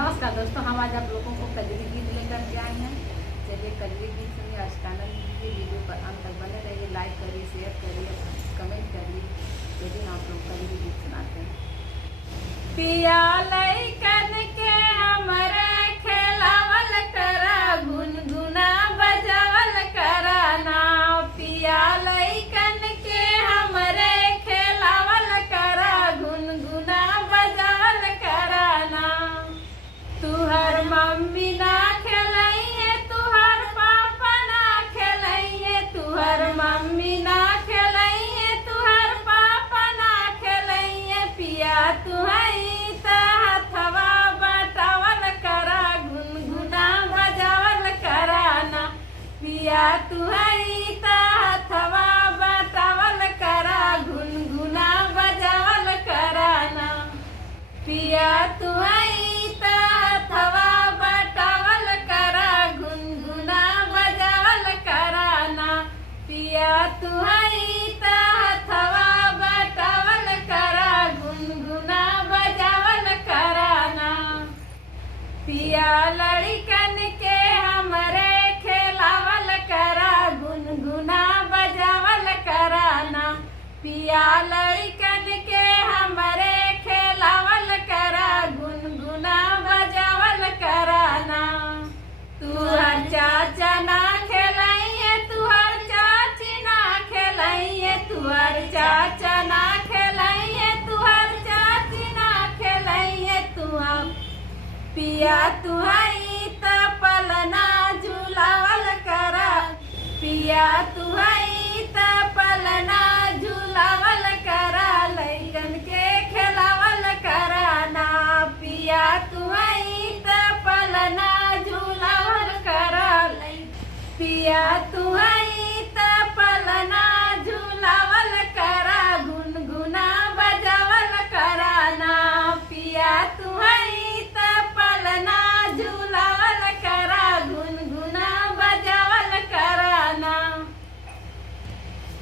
नमस्कार दोस्तों, हम आज आप लोगों को कजरी गीत लेकर के आए हैं। चलिए कजरी गीत सुनिए, आस्कानंद लीजिए, वीडियो पर अंत तक बने रहिए। लाइक करिए, शेयर करिए, कमेंट करिए। चलिए आप लोग कजरी गीत सुनाते हैं। पिया लइकन के हमरे खेलावल करा, गुनगुना बजावल करा ना। पिया लइकन के हमरे खेलावल करा, गुनगुना बजावल करा ना। तुहर मम्मी ना खेलइए, तुहर पापा ना खेलइए, तुहर मम्मी ना खेलइए, तुहर पापा ना खेलइए। पिया तुहई त हथवा बटावल करा, गुनगुना बजावल करा ना। पिया तुहई त हथवा बटावल करा, गुनगुना बजावल करा ना। पिया तुहई हथवा बटावल करा, गुनगुना बजावल करा ना। पिया तुहई त हथवा बटावल करा, गुनगुना बजावल करा ना। पिया लड़कन के हमरे खेलावल करा, गुनगुना बजावल करा ना। पिया लड़कन के हमरे खेलावल करा, गुनगुना बजावल करा ना। तुहर चाचा ना खेलइए, तुहर चाची ना खेलइए, तुहर चाचा ना खेलइए, तुहर चाची ना खेलइए। पिया तुहई त पलना झुलावल करा, पिया तुहई त पलना झुलावल करा, लइकन के खेलावल करा ना। पिया तुहई त पलना झुलावल करा, पिया तुहई त पलना झुलावल करा, गुनगुना बजावल करा ना। पिया तुहई त पलना झुलावल करा, गुनगुना बजावल करा ना।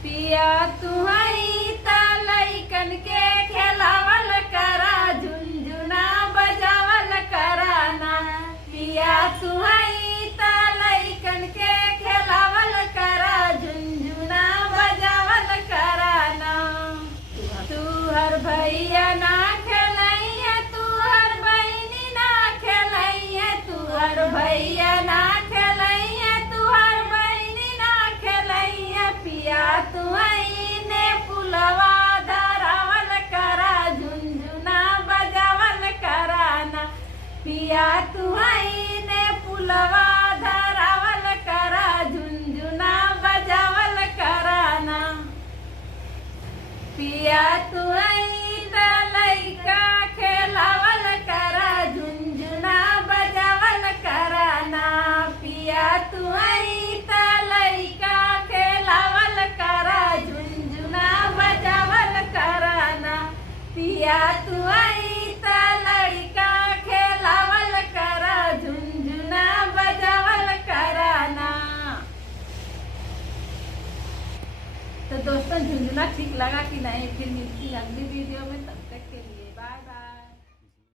पिया तुहई त लइकन के खेलावल करा, झुनझुना बजावल करा ना। पिया तुहई त लइकन के खेलावल करा, झुनझुना बजावल करा ना। तुहर भैया ना खेलइए, तुहर बहिनी ना खेलइए, तुहर भैया ना खेलइए, तुहर बहिनी ना खेलइए। पिया तुहई ने पुलवा धरावल करा, झुनझुना बजावल करा ना। पिया तुहई ने पुलवा धरावल करा, झुनझुना बजावल करा ना। पिया तुहई त लइका खेलावल करा, झुनझुना बजावल करा ना। पिया तुहई त लइका खेलावल करा, झुनझुना बजावल करा ना। पिया तुहई त लइका खेलावल करा, झुनझुना बजावल करा ना। तो दोस्तों, झुनझुना ठीक लगा कि नहीं? फिर मिलती है अगली वीडियो में। तब